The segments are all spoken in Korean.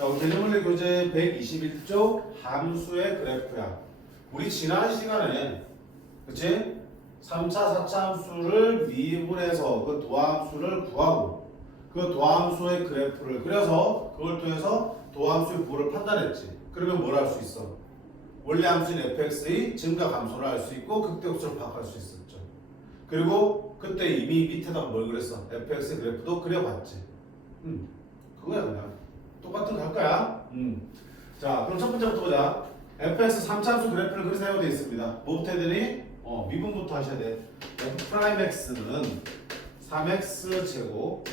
자, 우리 개념물리 교재 121쪽 함수의 그래프야. 우리 지난 시간에 그치? 3차, 4차 함수를 미분해서 그 도함수를 구하고 그 도함수의 그래프를 그려서 그걸 통해서 도함수의 부호를 판단했지. 그러면 뭘 할 수 있어? 원래 함수인 fx의 증가 감소를 할 수 있고 극대역수를 파악할 수 있었죠. 그리고 그때 이미 밑에다 뭘 그랬어? fx의 그래프도 그려봤지. 그거야 그냥. 똑같은 거 할 거야. 자, 그럼 첫 번째부터 보자. fx 3차함수 그래프를 그려서 되어 있습니다. 뭐부터 해야 되니? 미분부터 하셔야 돼. f'x는 3x 제곱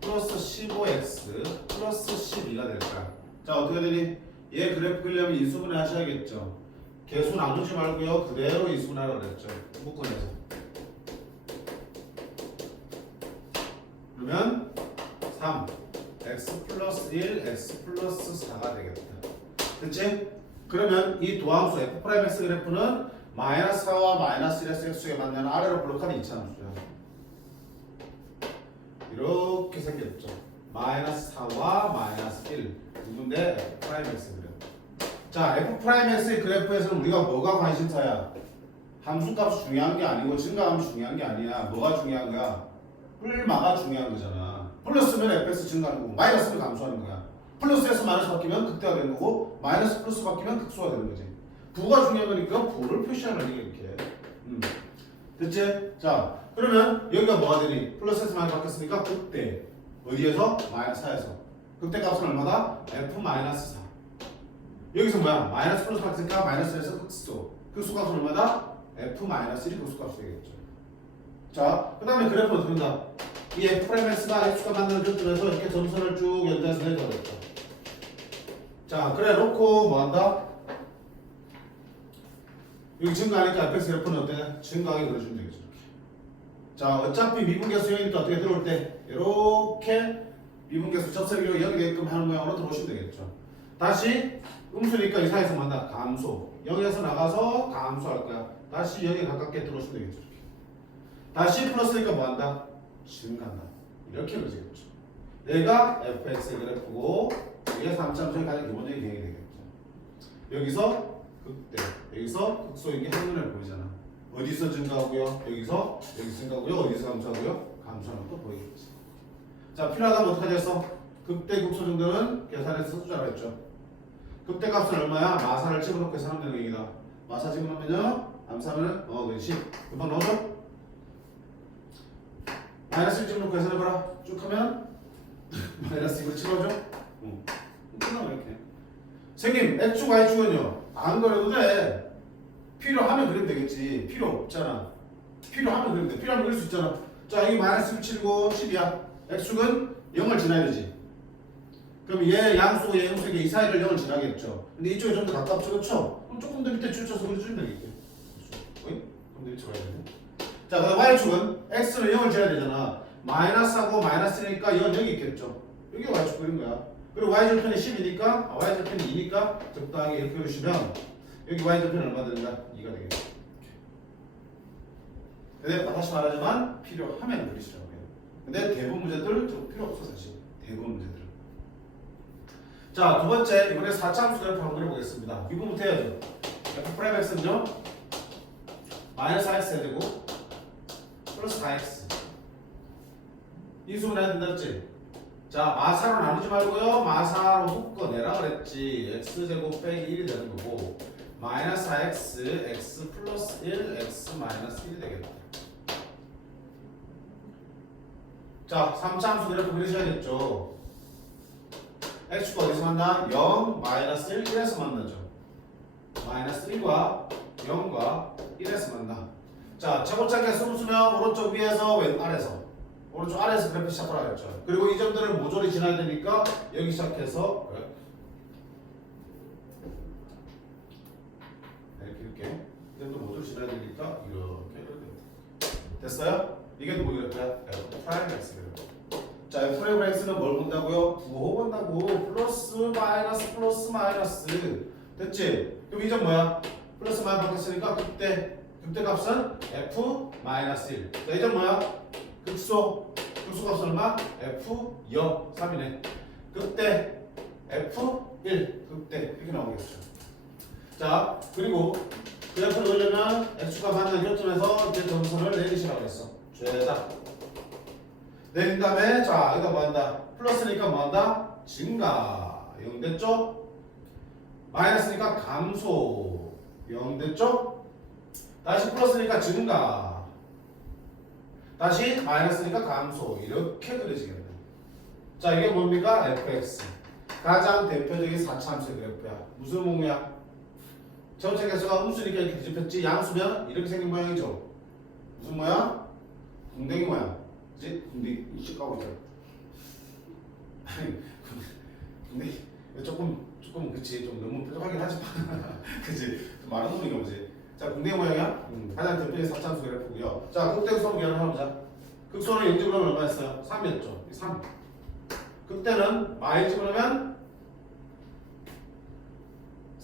플러스 15x 플러스 12가 될 거야. 자, 어떻게 되니? 얘 그래프 그리려면 인수분해 하셔야겠죠. 개수 나누지 말고요. 그대로 인수분해하라고 그랬죠. 묶어내서. 그러면 3 x 플러스 1 x 플러스 4가 되겠다. 그치? 그러면 이 도함수 f'x 그래프는 마이너스 4와 마이너스 1에서 x축에 만나는 아래로 블록하는 이차함수야. 이렇게 생겼죠. 마이너스 4와 마이너스 1 누군데? f'x 그래프. 자, f'x의 그래프에서는 우리가 뭐가 관심사야? 함수값이 중요한 게 아니고 증가함이 중요한 게 아니야. 뭐가 중요한 거야? 뿔마가 중요한 거잖아. 플러스면 fx 증가하는 거고 마이너스면 감소하는 거야. 플러스에서 마이너스 바뀌면 극대가 되는 거고 마이너스 플러스 바뀌면 극소가 되는 거지. 부가 중요한 거니까 부를 표시하는 게 이렇게. 됐지? 자, 그러면 여기가 뭐가 되니? 플러스에서 마이너스 바뀌었으니까 극대. 어디에서? 마이너스 4에서. 극대 값은 얼마다? f 마이너스 4. 여기서 뭐야? 마이너스 플러스 바뀌었으니까 마이너스 1에서 극소. 극소 값은 얼마다? f 마이너스 1이 극소 값이 되겠죠. 자, 그 다음에 그래프는 어떻게 된다? 이 f'x가 x가 만나는 점에서 이렇게 점선을 쭉 연대해서 내려가겠죠. 자, 그래 놓고 뭐 한다? 여기 증가하니까 fx 그래프는 어때? 증가하게 그려주면 되겠죠. 이렇게. 자, 어차피 미분계수 여기니까 어떻게 들어올 때 이렇게 미분계수 접선기로 여기 되게끔 하는 모양으로 들어오시면 되겠죠. 다시 음수니까 이 사이에서 만나 감소. 0에서 나가서 감소할 거야. 다시 0에 가깝게 들어오시면 되겠죠. 이렇게. 다시 플러스니까 뭐 한다? 증가한다. 이렇게 그려지겠죠. 얘가 fx의 그래프고 이게 3차함수의 가장 기본적인 개념이 되겠죠. 여기서 극대, 여기서 극소인 게 한눈에 보이잖아. 어디서 증가하고요? 여기서 증가하고요. 어디서 감소하고요? 감소하는 것도 보이겠지. 자, 필요하다면 어떻게 하겠어? 극대, 극소 정도는 계산해서 써주자고 했죠. 극대 값은 얼마야? 마사를 집어넣고 계산하면 되는 얘기다. 마사 집어넣으면요. 암사면은 그래 10. 금방 넣어줘. 마이너스 1 집어넣고 계산해봐라. 쭉 하면 마이너스 2로 집어줘. 끝나면 이렇게. 선생님, X축, Y축은요? 안 그려도 돼. 필요하면 그리면 되겠지. 필요 없잖아. 필요하면 그리면 돼. 필요하면 그릴 수 있잖아. 자, 여기 마이너스 7이고 10이야. X축은 0을 지나야 되지. 그럼 얘 양수고 얘 음수에게 이 사이를 0을 지나겠죠. 근데 이쪽이 좀 더 가깝죠, 그렇죠? 그럼 조금 더 밑에 줄쳐서 그려주면 되겠지. 어이? 그럼 밑에 가야 되네. 자, 그다음 Y축은 X는 0을 지나야 되잖아. 마이너스하고 마이너스니까 0은 여기 있겠죠. 여기 Y축 그린 거야. 그리고 Y절편이 10이니까 Y절편이 2니까 적당하게 이렇게 그려주시면 여기 Y절편은 얼마 된다? 2가 되겠죠. 근데 다시 말하지만 필요하면 그리시라고 해요. 근데 대부분 문제들 좀 필요 없어 사실. 대부분 문제들. 자, 두 번째 이번에 4차 함수 그래프 한번 그려보겠습니다. 미분부터 해야죠. f'x는요 마이너스 4x 해야 되고 플러스 4x 인수분해 해야 된다 했지? 자, 마사로 나누지 말고요 마사로 묶어내라 그랬지. x제곱 빼기 1이 되는 거고 마이너스 4x x 플러스 1 x 마이너스 1이 되겠다. 자, 3차 함수 그래프 그리셔야겠죠. x축과 어디서 만나? 0, 마이너스 1, 1에서 만나죠. 마이너스 1과 0과 1에서 만나. 자, 제곱장에 숨으면 오른쪽 위에서 왼 아래에서 오른쪽 아래에서 그래프 시작하라 했죠. 그리고 이 점들을 모조리 지나야 되니까 여기 시작해서 이렇게 이 점도 모조리 지나야 되니까 이렇게 됐어요? 이게 누구 그래프야? f'x 그래프. 자, f'x는 뭘 본다고요? 부호 본다고. 플러스 마이너스 됐지? 그럼 이 점 뭐야? 플러스 마이너스 바뀌었으니까 극대 값은 f 마이너스 1. 자, 이 점 뭐야? 극소 값은 얼마? f 여 3이네. 그때 F1 극대 이렇게 나오겠죠. 자, 그리고 그래프를 그리려면 x가 만나는 교점에서 이제 점선을 내리시라고 했어. 죄다. 내린 다음에 자 여기다 뭐한다? 플러스니까 뭐한다? 증가 0 됐죠? 마이너스니까 감소 0 됐죠? 다시 플러스니까 증가 다시 마이너스니까 감소 이렇게 그려지겠네. 자 이게 뭡니까? fx 가장 대표적인 4차함수의 그래프야. 무슨 모양이야? 전체 개수가 음수니까 이렇게 뒤집혔지. 양수면 이렇게 생긴 모양이죠. 무슨 모양? 궁뎅이 모양. 그치? 궁뎅이 이렇게 까고 있잖아. 궁뎅이 조금 그치 좀 너무 뾰족하긴 하지만 그치 말하는 소리가 뭐지? 자 궁뎅이 모양이야? 가장 대표적인 4차함수 그래프고요. 자 극대극소 한번 계산을 해보자. 극소는 0집으로면 얼마였어요? 3이었죠. 3. 극대는 마이집으로면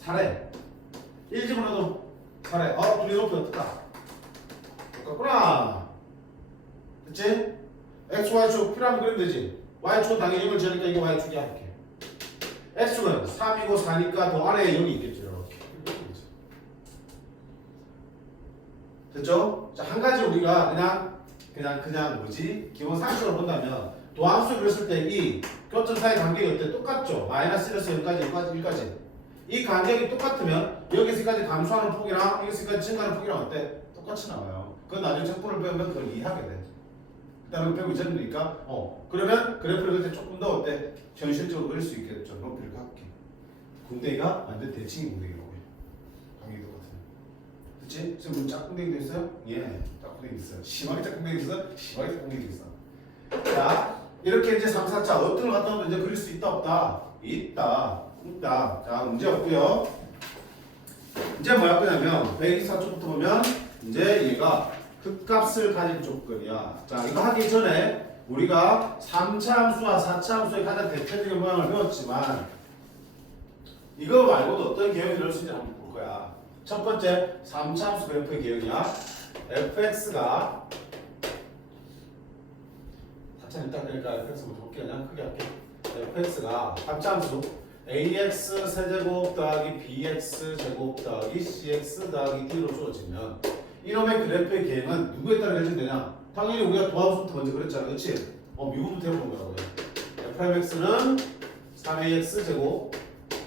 4래. 1집으로도 4래. 둘이 높이 어떻다? 똑같구나. 그치? x, y축 필요하면 그리면 되지. y축은 당연히 0을 지으니까 이게 y축이야. 이렇게. x축은 3이고 4니까 더 아래에 0이 있겠죠. 이렇게. 됐죠? 자, 한 가지 우리가 그냥 뭐지? 기본 상식으로 본다면 도함수 그렸을 때 이 교점 사이 간격이 어때? 똑같죠? 마이너스 1에서 0까지. 이 간격이 똑같으면 여기서까지 감소하는 폭이랑 여기서까지 증가하는 폭이랑 어때? 똑같이 나와요. 그건 나중에 책분을 배우면 그걸 이해하게 돼. 그다음에 배우기 전이니까 그러면 그래프를 그릴 때 조금 더 어때? 현실적으로 그릴 수 있겠죠. 높이를 갖게. 궁뎅이가 완전 대칭이 궁뎅이라고 해요. 간격이 똑같으면. 그치? 지금 짝궁뎅이도 있어요? 예, 짝궁뎅이 있어요. 심하게 짝궁뎅이 있어? 심하게 짝궁뎅이 있어. 자, 이렇게 이제 3, 4차 어떤 걸 갖다 놓으면 이제 그릴 수 있다 없다? 있다. 자, 문제 없고요. 이제 뭐야 거냐면 124쪽부터 보면 이제 얘가 극값을 가진 조건이야. 자, 이거 하기 전에 우리가 3차 함수와 4차 함수의 가장 대표적인 모양을 배웠지만 이거 말고도 어떤 개형이 넣을 수 있는지 한번 볼 거야. 첫 번째 3차 함수 그래프의 개형이야. fx가 4차 일단 그러니까 fx부터 볼게. 그냥 크게 할게. fx가 3차 함수 ax 세제곱 더하기 bx 제곱 더하기 cx 더하기 d로 주어지면 이놈의 그래프의 개형은 누구에 따라 결정되냐? 당연히 우리가 도함수부터 먼저 그랬잖아. 그렇지? 미분부터 해본 거라고요. fx는 3ax 제곱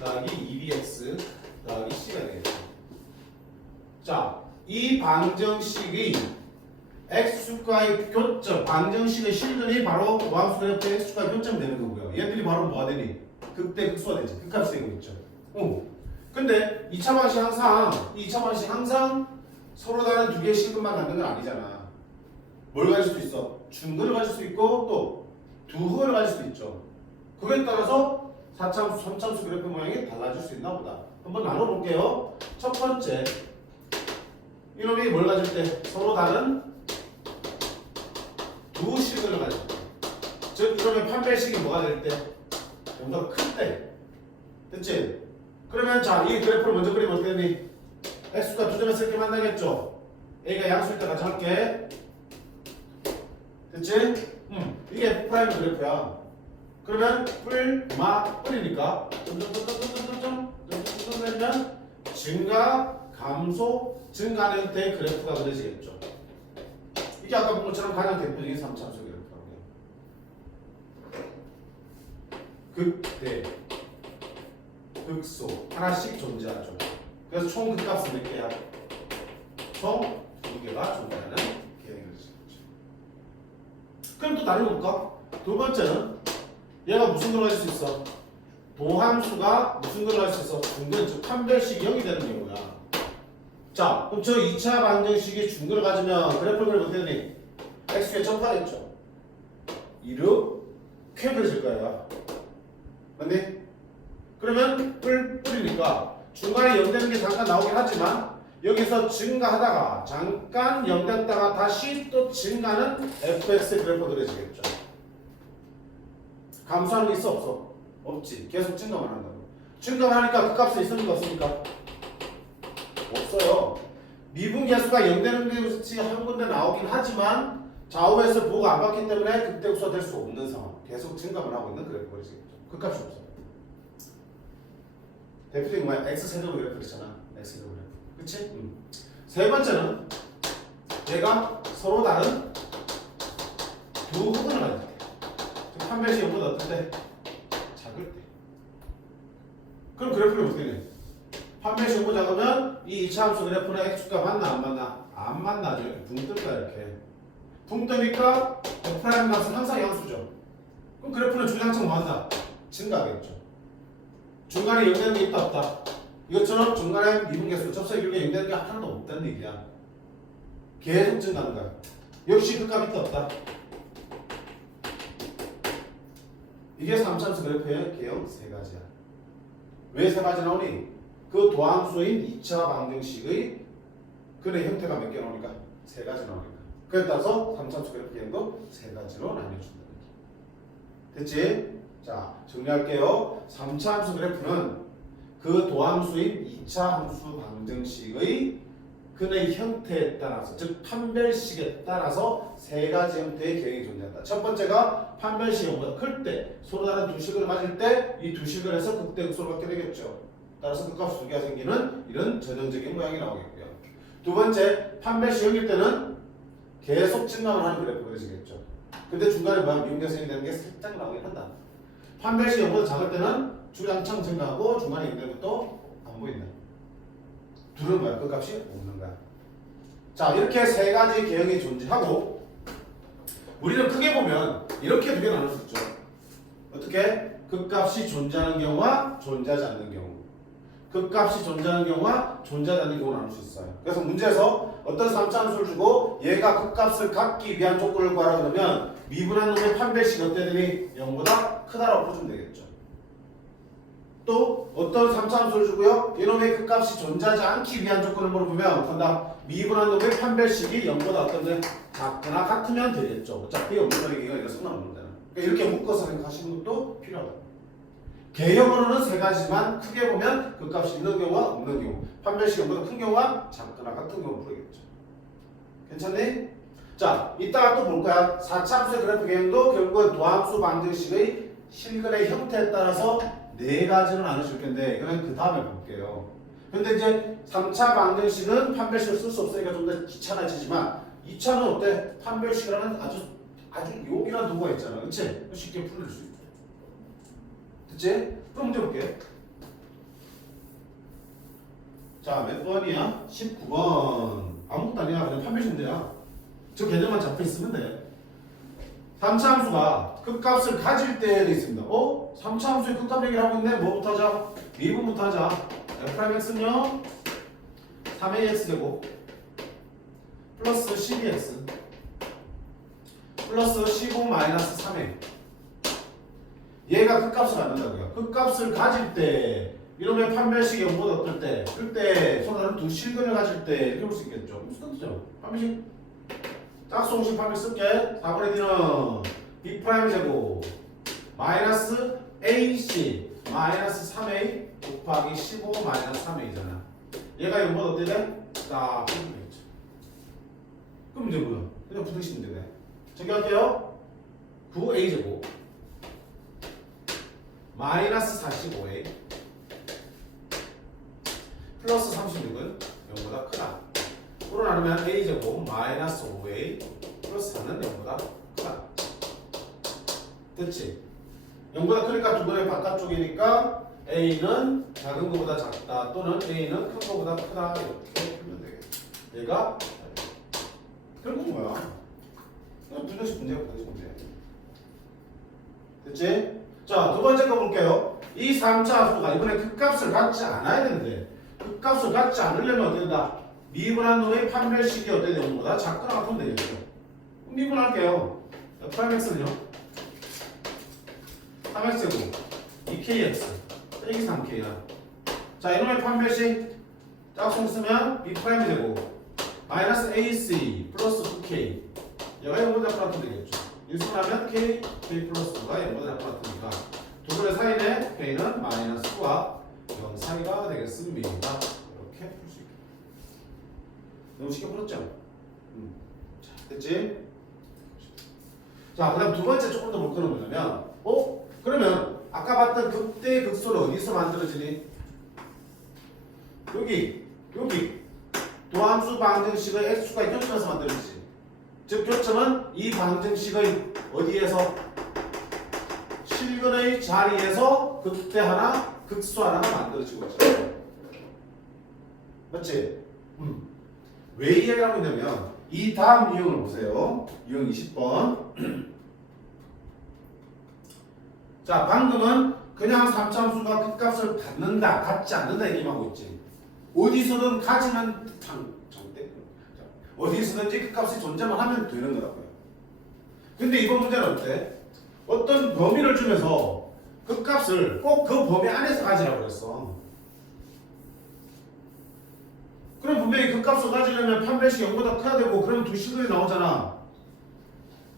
더하기 2bx 더하기 c가 되겠죠. 자, 이 방정식이 x축과의 교점, 방정식의 실근이 바로 도함수 그래프의 x축과의 교점이 되는 거고요. 얘들이 바로 뭐가 되니? 극대 극소가 되지. 극값이 되고 있죠. 근데 2차 방식 항상 서로 다른 두 개의 실근만 갖는 건 아니잖아. 뭘 가질 수 있어? 중근을 가질 수 있고 또 두 흡을 가질 수 있죠. 그에 따라서 4차함수, 3차함수 그래프 모양이 달라질 수 있나 보다. 한번 나눠볼게요. 첫 번째, 이놈이 뭘 가질 때? 서로 다른 두 실근을 가질 때. 즉 이놈의 판별식이 뭐가 될 때? 좀 더 클 때. 됐지? 그러면 자, 이 그래프를 먼저 그리면 어떻게 되니? x가 두 점에서 이렇게 만나겠죠? a가 양수일 때 같이 할게. 됐지? 이게 F'라인 그래프야. 그러면 뿔이니까 점점 내면 증가, 감소, 증가하는 형태의 그래프가 그려지겠죠. 이게 아까 본 것처럼 가장 대표적인 3차함수 그래프라고요. 극대, 극소 하나씩 존재하죠. 그래서 총 극값은 몇 개야? 총 2개가 존재하는 개념이 되죠. 그럼 또 다른 거 볼까? 두 번째는 얘가 무슨 걸 가질 수 있어? 도함수가 무슨 걸 가질 수 있어? 중근, 즉 판별식이 0이 되는 경우야. 자, 그럼 저 2차 방정식이 중근을 가지면 그래프를 그리면 어떻게 되니? x에 접하겠죠. 이렇게 그려질 거야. 맞니? 그러면 뿔이니까 중간에 0 되는 게 잠깐 나오긴 하지만 여기서 증가하다가 잠깐 0 됐다가 다시 또 증가는 fx 그래프가 그려지겠죠. 감소하는 게 있어 없어? 없지. 계속 증가만 한다고. 증가만 하니까 그 값이 있습니까 없습니까? 없어요. 미분 계수가 0 되는 것이 한 군데 나오긴 하지만 좌우에서 부호가 안 바뀌기 때문에 극대극소가 될 수 없는 상황. 계속 증가만 하고 있는 그래프가 그려지겠죠. 그 값이 없어요. 대표적인 뭐야? X세제곱 그래프 있잖아. X세제곱 그래프. 그치? 세 번째는 얘가 서로 다른 두 흑은을 가질 때. 판별식 0보다 어떨 때? 작을 때. 그럼 그래프는 어떻게 돼? 판별식 0보다 작으면 이 2차 함수 그래프는 x축과 맞나 안 맞나? 안 만나죠. 이렇게 붕 뜰 거야 이렇게. 붕 뜨니까 F'라는 값은 항상 양수죠. 그럼 그래프는 주장창 뭐 한다? 증가하겠죠. 중간에 0 되는 게 있다 없다? 이것처럼 중간에 미분계수 접속의 길이가 0 되는 게 하나도 없다는 얘기야. 계속 증가하는 거야. 역시 그 값이 있다 없다? 이게 3차함수 그래프의 개형 세 가지야. 왜 세 가지 나오니? 그 도함수인 2차 방정식의 근의 형태가 몇 개 나오니까? 세 가지 나오니까. 그에 따라서 3차함수 그래프 개형도 세 가지로 나뉘어준다. 됐지? 자, 정리할게요. 3차 함수 그래프는 그 도함수인 2차 함수 방정식의 근의 형태에 따라서, 즉 판별식에 따라서 세 가지 형태의 개형이 존재한다. 첫 번째가 판별식이 0보다 클 때, 서로 다른 두 식을 가질 때 이 두 식을 해서 극대극소를 갖게 되겠죠. 따라서 극값 두 개가 생기는 이런 전형적인 모양이 나오겠고요. 두 번째, 판별식 0일 때는 계속 증가만 하는 그래프가 그려지겠죠. 근데 중간에 뭐야? 미분계수이 되는 게 살짝 나오긴 한다. 판별식 0보다 작을 때는 주장창 증가하고 중간에 0 되는 것도 안 보인다. 둘은 뭐야? 극값이 없는 거야. 자, 이렇게 세 가지 개형이 존재하고 우리는 크게 보면 이렇게 두 개 나눌 수 있죠. 어떻게? 극값이 존재하는 경우와 존재하지 않는 경우. 극값이 존재하는 경우와 존재하지 않는 경우를 나눌 수 있어요. 그래서 문제에서 어떤 3차 함수를 주고 얘가 극값을 갖기 위한 조건을 구하라 그러면 미분한 놈의 판별식이 어때 되니? 0보다 크다라고 풀어주면 되겠죠. 또 어떤 3차 함수를 주고요. 이놈의 극값이 존재하지 않기 위한 조건을 물어보면 어떤다? 미분한 놈의 판별식이 0보다 어떤데? 작거나 같으면 되겠죠. 어차피 없는 거리기가 이거 상관없는 데는. 그러니까 이렇게 묶어서 생각하시는 것도 필요하다. 개형으로는 세 가지만 크게 보면 극값이 있는 경우와 없는 경우, 판별식이 0보다 큰 경우와 작거나 같은 경우를 부르겠죠. 괜찮니? 자, 이따가 또 볼 거야. 4차 함수의 그래프 개형도 결국은 도함수 방정식의 실근의 형태에 따라서 네 가지로 나눠줄 텐데 이거는 그 다음에 볼게요. 근데 이제 3차 방정식은 판별식을 쓸 수 없으니까 좀 더 귀찮아지지만 2차는 어때? 판별식이라는 아주 요긴한 도구가 있잖아. 그치? 쉽게 풀릴 수 있어. 됐지? 그럼 문제 볼게. 자, 몇 번이야? 19번. 아무것도 아니야. 그냥 판별식 문제야. 저 개념만 잡혀 있으면 돼. 3차 함수가 극값을 가질 때에 있습니다. 3차 함수의 극값 얘기를 하고 있네. 뭐부터 하자? 미분부터 하자. f'x는요 3ax제곱 플러스 12x 플러스 15 마이너스 3a. 얘가 극값을 갖는다고요. 극값을 가질 때 이러면 판별식이 0보다 어떨 때? 그때 서로 두 실근을 가질 때 이렇게 볼 수 있겠죠. 무슨 뜻이죠? 판별식 짝수공식 판별식 쓸게. 4분의 d는 b 프라임 제곱 마이너스 ac 마이너스 3a 곱하기 15 마이너스 3a잖아. 얘가 0보다 어때 돼? 딱 이렇게 되겠죠. 그럼 이제 뭐야? 그냥 부등식 문제네. 정리할게요. 9a 제곱 마이너스 45a 플러스 36은 0보다 크다. 으로 나누면 a제곱 마이너스 5a 플러스 4는 0보다 크다. 됐지? 0보다 크니까 두 번의 바깥쪽이니까 a는 작은 것보다 작다 또는 a는 큰 것보다 크다 이렇게 풀면 되겠다. 얘가 결국 뭐야? 그냥 부등식 문제가 부등식 문제. 됐지? 자, 두 번째 거 볼게요. 이 3차 함수가 이번에 극값을 갖지 않아야 되는데 극값을 갖지 않으려면 어떻게 된다? 미분한 놈의 판별식이 어떻게 되는 거다? 작거나 같으면 되겠죠. 미분할게요. 프라임x는요 3x제곱 2kx 빼기 3k야. 자, 이놈의 판별식 짝퉁 쓰면 b 프라임 제곱 마이너스 ac 플러스 9k 얘가 0보다 작거나 되겠죠. 인수하면 k 플러스가 0보다 작거나 같으니까 두 분의 사이에 k는 마이너스 9와 0 사이가 되겠습니다. 이렇게 풀 수 있겠다. 너무 쉽게 풀었죠? 자, 됐지? 자, 그 다음 두 번째 조금 더 볼 거는 뭐냐면 그러면 아까 봤던 극대 극소는 어디서 만들어지니? 여기 도함수 방정식의 x축과의 교점에서 만들어지지. 즉 교점은 이 방정식의 어디에서? 실근의 자리에서 극대 하나, 극수 하나가 만들어지고 있죠. 맞지? 왜 이 얘기를 하고 있냐면 이 다음 유형을 보세요. 유형 20번. 자, 방금은 그냥 3차함수가 극값을 갖는다, 갖지 않는다 얘기만 하고 있지. 어디서든 가지면 장대. 어디서든지 극값이 존재만 하면 되는 거라고요. 근데 이번 문제는 어때? 어떤 범위를 주면서 극값을 꼭 그 범위 안에서 가지라고 그랬어. 그럼 분명히 극값을 가지려면 판별식 0보다 커야 되고 그러면 두 실근이 나오잖아.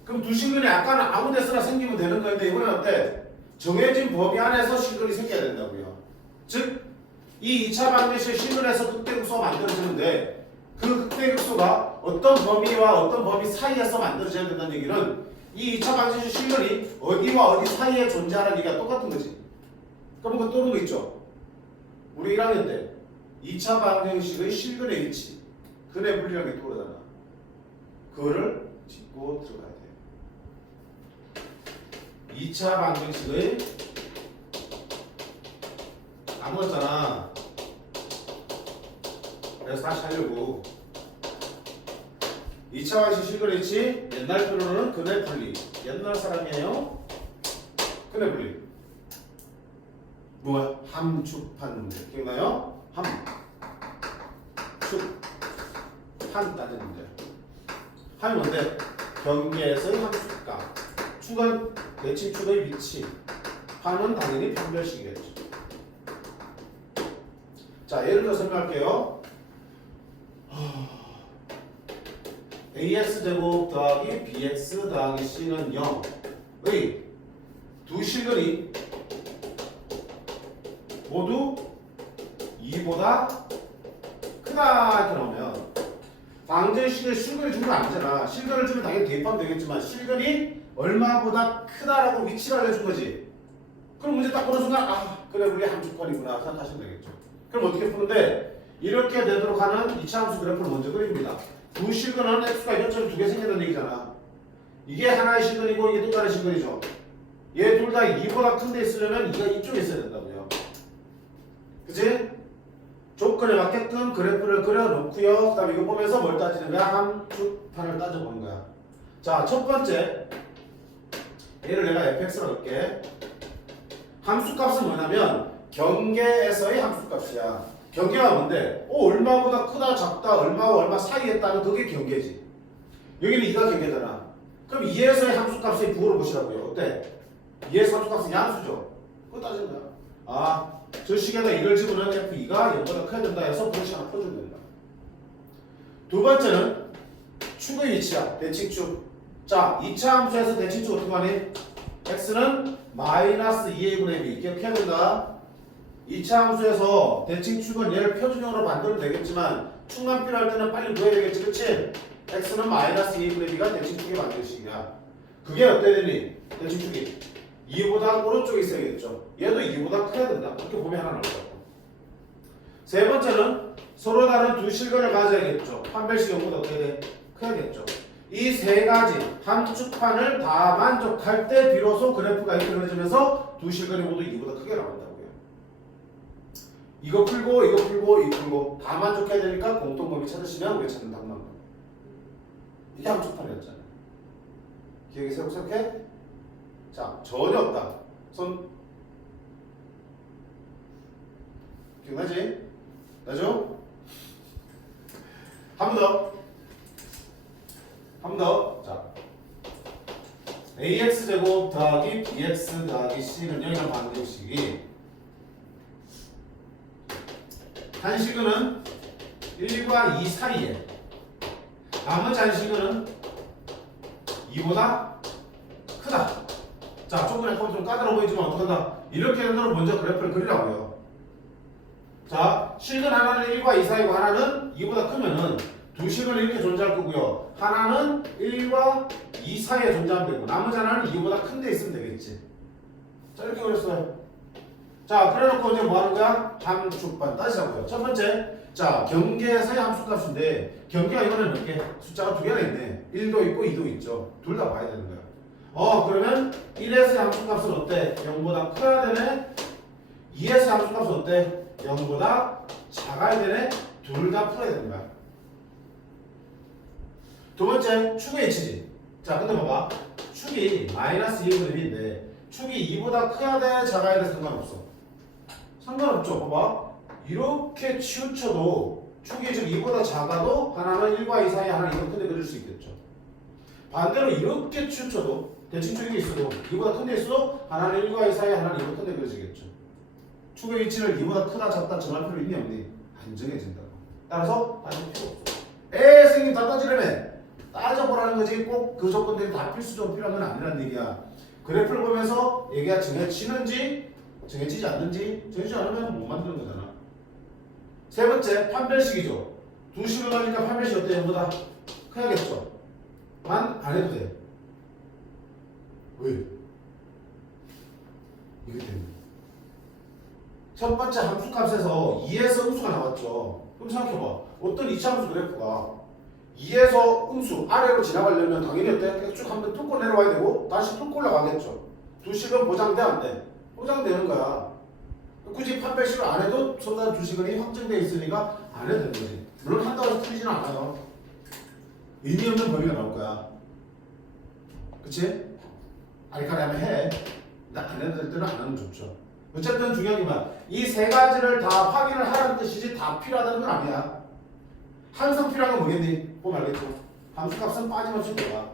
그럼 두 실근이 아까는 아무 데서나 생기면 되는 건데 이번엔 어때? 정해진 범위 안에서 실근이 생겨야 된다고요. 즉, 이 2차 방정식 실근에서 극대극소가 만들어지는데 그 극대극소가 어떤 범위와 어떤 범위 사이에서 만들어져야 된다는 얘기는 이 2차 방정식 실근이 어디와 어디 사이에 존재하는 얘기가 똑같은 거지. 그럼 그거 떠오른 거 있죠? 우리 1학년 때 2차 방정식의 실근의 위치, 근의 분리라는 게 떠오르잖아. 그거를 짚고 들어가야 돼. 2차 방정식의 까먹었잖아. 그래서 다시 하려고. 2차 방정식 실근의 위치, 옛날 표현으로는 근의 분리. 옛날 사람이에요. 근의 분리. 뭐야? 함축판 문제. 기억나요? 함축판 따지는 문제. 함이 뭔데? 경계에서의 함수값. 축은 대칭축의 위치. 판은 당연히 판별식이겠죠. 자, 예를 들어 설명할게요. ax제곱 더하기 bx 더하기 c는 0의 두 실근이 모두 2보다 크다 이렇게 나오면 방정식에 실근을 주면 아니잖아. 실근을 주면 당연히 대입하면 되겠지만 실근이 얼마보다 크다라고 위치를 알려준 거지. 그럼 문제 딱 보는 순간 아 그래 우리 함축판이구나 생각하시면 되겠죠. 그럼 어떻게 푸는데 이렇게 되도록 하는 2차 함수 그래프를 먼저 그립니다. 두 실근은 x가 이것처럼 두 개 생긴다는 얘기잖아. 이게 하나의 실근이고 이게 또 다른 실근이죠. 얘 둘 다 2보다 큰 데 있으려면 2가 이쪽에 있어야 된다고요. 그치? 조건에 맞게끔 그래프를 그려놓고요. 그 다음에 이거 보면서 뭘 따지는 거야? 함축판을 따져보는 거야. 자, 첫 번째 얘를 내가 fx로 넣을게. 함수값은 뭐냐면 경계에서의 함수값이야. 경계가 뭔데? 얼마보다 크다 작다 얼마와 얼마 사이에 있다는 그게 경계지. 여기는 2가 경계잖아. 그럼 2에서의 함수값의 부호를 보시라고요. 어때? 2에서 함수값은 양수죠. 그거 따지는 거야. 아, 저 식에다 이걸 집으면 f2가 0보다 커야 된다 해서 분식 하나 풀어주면 된다. 두 번째는 축의 위치야. 대칭축. 자, 2차 함수에서 대칭축 어떻게 하니? x는 마이너스 2a 분의 b. 기억해야 된다. 2차 함수에서 대칭축은 얘를 표준형으로 만들면 되겠지만 축만 필요할 때는 빨리 구해야 되겠지. 그치? x는 마이너스 2a 분의 b가 대칭축의 방정식이야. 그게 어때 되니? 대칭축이 2보다 오른쪽에 있어야겠죠. 얘도 2보다 커야 된다. 그렇게 보면 하나 나올 것 같고. 세 번째는 서로 다른 두 실근을 가져야겠죠. 판별식 0보다 어떻게 돼? 커야겠죠. 이 세 가지 함축판을 다 만족할 때 비로소 그래프가 이렇게 그려지면서 두 실근이 모두 2보다 크게 나온다고요. 이거 풀고 이거 풀고 이거 풀고 다 만족해야 되니까 공통범위 찾으시면 우리가 찾는 답만 나옵니다. 이게 함축판이었잖아요. 기억이 새록새록해? 자, 전혀 없다. 손 기억나지? 나죠? 한 번 더. 한 번 더. 자, ax제곱 더하기 bx 더하기 c는 0이라는 방정식이 한 식은 1과 2 사이에 나머지 한 식은 2보다 크다. 자, 조금 약간 좀 까다로워 보이지만 어떡한다? 이렇게 된다고 먼저 그래프를 그리라고요. 자, 실근 하나는 1과 2 사이고 하나는 2보다 크면은 두 실근은 이렇게 존재할 거고요. 하나는 1과 2 사이에 존재하면 되고 나머지 하나는 2보다 큰 데 있으면 되겠지. 자, 이렇게 그렸어요. 자, 그래놓고 이제 뭐 하는 거야? 함수판 따지자고요. 첫 번째, 자, 경계에서의 함수값인데 경계가 이번에 몇 개? 숫자가 두 개나 있네. 1도 있고 2도 있죠. 둘 다 봐야 되는 거야. 그러면 1에서의 함수값은 어때? 0보다 커야 되네? 2에서의 함수값은 어때? 0보다 작아야 되네? 둘 다 풀어야 되는 거야. 두 번째, 축의 이치지. 자, 근데 봐봐. 축이 마이너스 2의 그림인데 축이 2보다 커야 돼? 작아야 돼? 상관없어. 상관없죠. 봐봐. 이렇게 치우쳐도 축이 즉 2보다 작아도 하나는 1과 2 사이에 하나는 2보다 큰데 그릴 수 있겠죠. 반대로 이렇게 치우쳐도 대칭축이 있어도 2보다 큰데 있어도 하나는 1과 2 사이에 하나는 2보다 큰데 그려지겠죠. 축의 위치를 2보다 크다 작다 정할 필요 있니 없니? 안 정해진다고. 따라서 따질 필요 없어. 선생님 다 따지려면 따져보라는 거지 꼭 그 조건들이 다 필수적으로 필요한 건 아니라는 얘기야. 그래프를 보면서 얘기가 정해지는지 정해지지 않는지 정해지지 않으면 못 만드는 거잖아. 세 번째 판별식이죠. 두 식을 가니까 판별식 어때? 0보다 커야겠죠. 안 해도 돼. 왜? 이게 때문에. 첫 번째 함수값에서 2에서 음수가 나왔죠. 그럼 생각해봐. 어떤 이차함수 그래프가 2에서 음수 아래로 지나가려면 당연히 어때? 계속 쭉 한번 뚫고 내려와야 되고 다시 뚫고 올라가겠죠. 두 식은 보장돼 안 돼? 보장되는 거야. 굳이 판별식을 안 해도 손단 두 식은이 확정돼 있으니까 안 해도 되는 거지. 물론 한다고 해서 틀리지는 않아요. 의미 없는 범위가 나올 거야. 그치? 아리까리 하면 해. 근데 안 해도 될 때는 안 하면 좋죠. 어쨌든 중요한 게 뭐야? 이 세 가지를 다 확인을 하라는 뜻이지 다 필요하다는 건 아니야. 항상 필요한 건 뭐겠니? 보면 알겠죠? 함수값은 빠짐없이 들어가.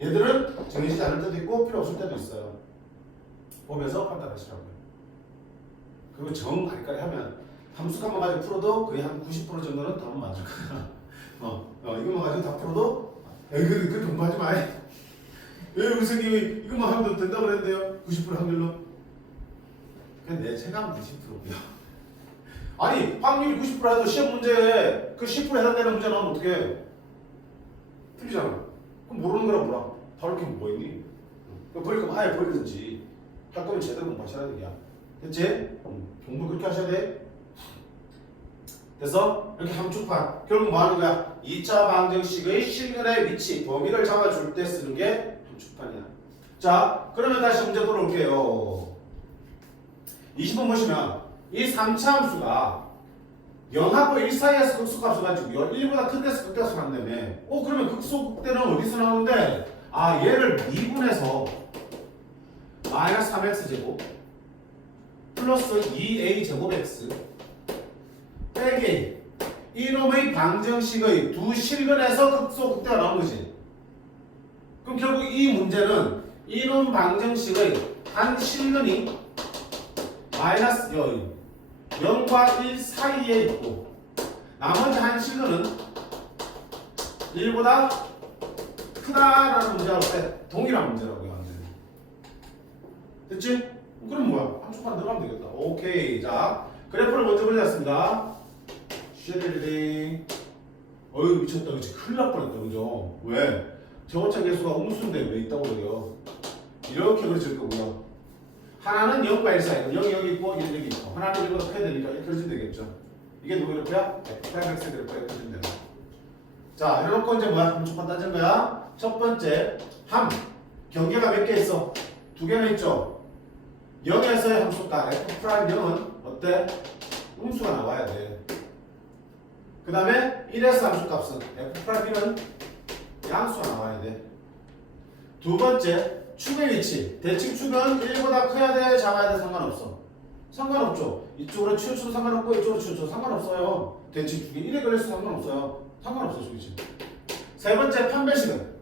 얘들은 정해지지 않을 때도 있고 필요 없을 때도 있어요. 보면서 판단하시라고요. 그리고 정 아리까리 하면 함수값만 가지고 풀어도 거의 한 90% 정도는 답은 맞을 거야. 이것만 가지고 다 풀어도 그 공부하지 마. 왜 우리 선생님이 이것만 하면 된다고 그랬는데요? 90% 확률로. 그냥 내 체감 90%고요. 아니 확률이 90% 해도 시험 문제에 그 10% 해당되는 문제 나오면 어떡해? 틀리잖아. 그럼 모르는 거라 뭐라? 바로 이렇게 뭐 있니? 버릴 거면 아예 버리든지 할 거면 제대로 공부하시라는 얘기야. 됐지? 공부 그렇게 하셔야 돼. 그래서 이렇게 함축판 결국 뭐 하는 거야? 2차 방정식의 실근의 위치 범위를 잡아줄 때 쓰는 게 함축판이야. 자 그러면 다시 문제 돌아올게요. 20번 보시면 이 3차 함수가 0하고 1 사이에서 극소값을 가지고 1보다 큰 데서 극대값을 한다며. 그러면 극소극대는 어디서 나오는데? 얘를 미분해서 마이너스 3x 제곱 플러스 2a 제곱 x 빼기 이놈의 방정식의 두 실근에서 극소극대가 나온 거지. 그럼 결국 이 문제는 이놈 방정식의 한 실근이 마이너스 0과 1 사이에 있고 나머지 한 실근은 1보다 크다라는 문제라고 때 동일한 문제라고요. 완전히. 됐지? 그럼 뭐야? 함수판 들어가면 되겠다. 오케이. 자 그래프를 먼저 그려놨습니다. 쉐리링. 어휴 미쳤다. 그치? 큰일 날 뻔했다. 그죠? 왜? 저원차 개수가 음수인데 왜 있다고 그래요? 이렇게 그려질 거고요. 하나는 0과 1 사이, 0이 여기 있고 1이 여기 있고 하나는 1보다 커야 되니까 이렇게 그려지면 되겠죠. 이게 누구 그래프야? F'(x) 그래프가 이렇게 그려지면 되는 거야. 자, 이래놓고 이제 뭐야? 함수판 따진 거야. 첫 번째, 경계가 몇 개 있어? 두 개나 있죠? 0에서의 함수가 F'0은 어때? 음수가 나와야 돼. 그 다음에 1에서 함수값은 F'1은 양수가 나와야 돼. 두 번째, 축의 위치. 대칭 축은 1보다 커야 돼, 작아야 돼, 상관없어. 상관없죠. 이쪽으로 치우쳐도 상관없고 이쪽으로 치우쳐도 상관없어요. 대칭 축이 1에 걸려서 상관없어요. 상관없어, 축이지. 세 번째 판별식은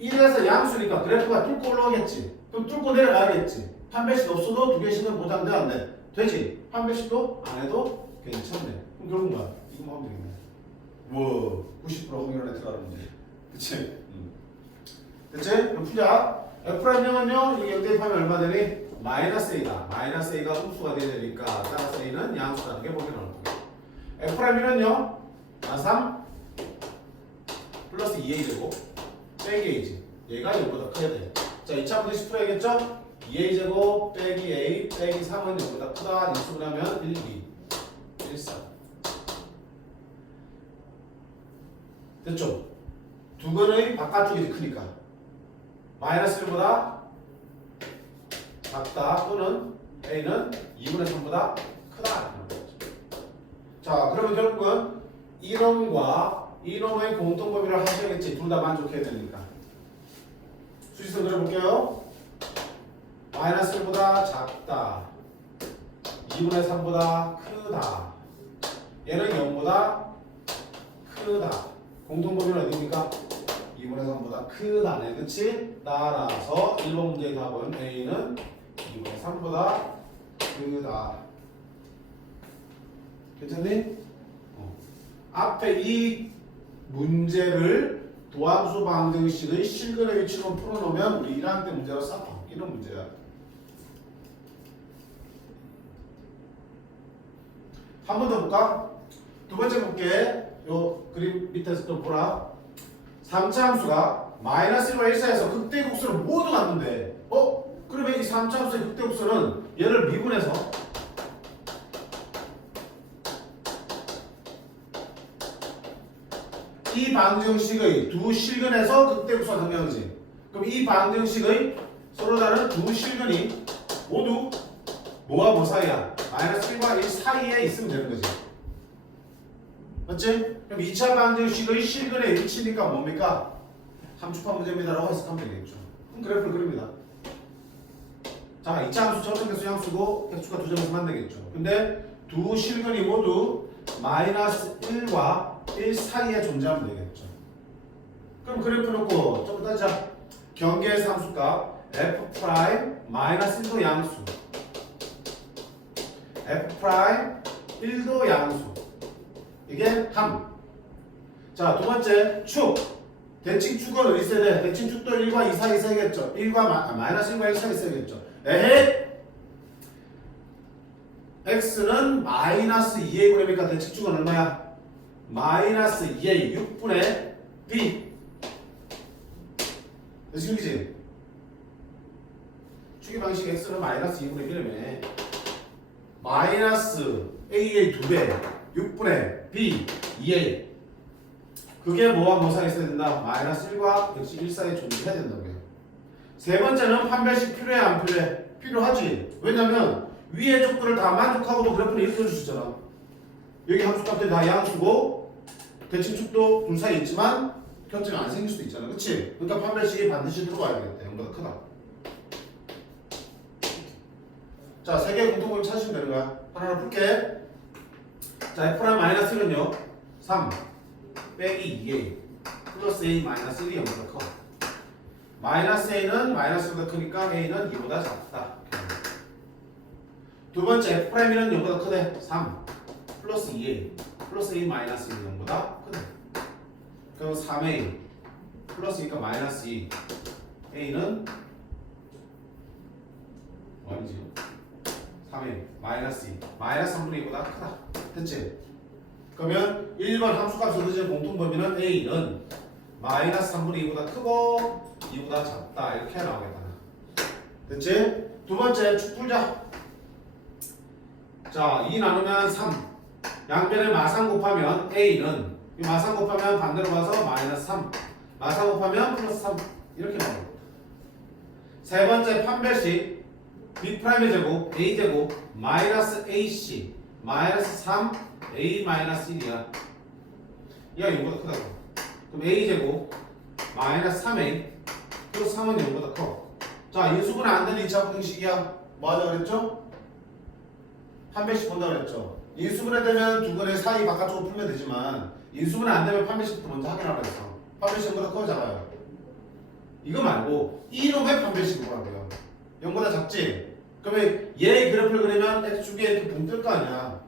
1에서 양수니까 그래프가 뚫고 올라오겠지. 그럼 뚫고 내려가야겠지. 판별식 없어도 두 개씩은 보장돼 안 돼? 되지. 판별식도 안 해도 괜찮네. 그럼 결국 뭐야? 이거만 하면 되겠네. 뭐 90% 확률 안에 들어가는 문제. 그치? 됐지? 그럼 풀자. F'0은요, 이게 영대입하면 얼마 되니? 마이너스 A다. 마이너스 A가 음수가 돼야 되니까, 따라서 A는 양수라는 게 보기 나올 거예요. F'1은요, 3 플러스 2A 제곱, 빼기 A지. 얘가 0보다 커야 돼. 자, 2차 분식 풀어야겠죠? 2a제곱 빼기 a 빼기 3은 0보다 크다. 인수분 하면 1, 2, 1, 4. 됐죠? 두 근의 바깥쪽이 크니까 마이너스 1보다 작다 또는 a는 2분의 3보다 크다. 자, 그러면 결국은 이놈과 이놈의 공통범위를 하셔야겠지. 둘 다 만족해야 되니까. 수지선 그려볼게요. 마이너스 1보다 작다. 2분의 3보다 크다. 얘는 0보다 크다. 공통범위는 어디입니까? 2분의 3보다 크다네. 그치? 따라서 1번 문제의 답은 A는 2분의 3보다 크다. 괜찮니? 앞에 이 문제를 도함수 방정식의 실근의 위치로 풀어놓으면 우리 1학년 때 문제로 싹 바뀌는 문제야. 한 번 더 볼까? 두 번째 볼게. 요 그림 밑에서 좀 보라. 3차 함수가 마이너스 1과 1 사이에서 극대국수를 모두 갖는데 그러면 이 3차 함수의 극대국수는 얘를 미분해서 이 방정식의 두 실근에서 극대국수가 등장하지. 그럼 이 방정식의 서로 다른 두 실근이 모두 뭐와 뭐 사이야? 마이너스 1과 1 사이에 있으면 되는 거지. 맞지? 그럼 2차 방정식의 실근의 위치니까 뭡니까? 함수판 문제입니다라고 해석하면 되겠죠. 그럼 그래프를 그립니다. 자, 2차 함수 첫 개수 양수고 x가 두 점에서 만나겠죠. 근데 두 실근이 모두 마이너스 1과 1 사이에 존재하면 되겠죠. 그럼 그래프 놓고 좀 따지자. 경계의 함수값 f 프라임 마이너스 1도 양수 f 프라임 1도 양수 이게 함. 자, 두 번째 축. 대칭축은 어디 있어야 돼? 대칭축도 1과 2 사이 있어야겠죠. 1과 마이너스 1과 1 사이 있어야겠죠. 에헤! x는 마이너스 2a 그러니까 대칭축은 얼마야? 마이너스 2a 6분의 b. 대칭축이지? 축의 방식 x는 마이너스 2분의 b라며. 마이너스 a의 2배 6분의 b 2a. 그게 뭐와 뭐 사이에 있어야 된다? 마이너스 1과 역시 1 사이에 존재해야 된다고요. 세 번째는 판별식 필요해 안 필요해? 필요하지. 왜냐면 위의 족들을 다 만족하고도 그래프를 이렇게 그려줄 수 있잖아. 여기 함수값들이 다 양수고 대칭축도 둘 사이에 있지만 교점이 안 생길 수도 있잖아. 그치? 그러니까 판별식이 반드시 들어와야 되겠다. 0보다 크다. 자, 세 개의 공통점을 찾으시면 되는 거야. 하나하나 풀게. 자, f 마이너스 1은요 3 빼기 2a 플러스 a 마이너스 1이 0보다 커. 마이너스 a는 마이너스보다 크니까 a는 2보다 작다. 두 번째 f'는 0보다 크대. 3 플러스 2a 플러스 a 마이너스 1이 0보다 크대. 그럼 3a 플러스니까 마이너스 2 a는 아니지 3a 마이너스 2 마이너스 3분의 2보다 크다. 됐지? 그러면 1번 함수값을 얻어지는 공통범위는 a는 마이너스 3분의 2보다 크고 2보다 작다. 이렇게 나오겠다. 됐지? 두 번째 축 풀자. 자, 2 나누면 3 양변에 마상 곱하면 a는 이 마상 곱하면 반대로 가서 마이너스 3 마상 곱하면 플러스 3 이렇게 나옵니다. 세 번째 판별식 b'의 제곱 a 제곱 마이너스 ac 마이너스 3 a 마이너스 1이야. 얘가 0보다 크다고. 그럼 a 제곱 마이너스 3a 플러스 3은 0보다 커. 자, 인수분해 안 되는 2차 방정식이야. 뭐 하자 그랬죠? 판별식 본다 그랬죠? 인수분해 되면 두 근의 사이 바깥쪽으로 풀면 되지만 인수분해 안 되면 판별식부터 먼저 확인하라 그랬어. 판별식 0보다 커 작아요? 이거 말고 이놈의 판별식을 보라고요. 0보다 작지? 그러면 얘의 그래프를 그리면 x축에 이렇게 붕 뜰 거 아니야.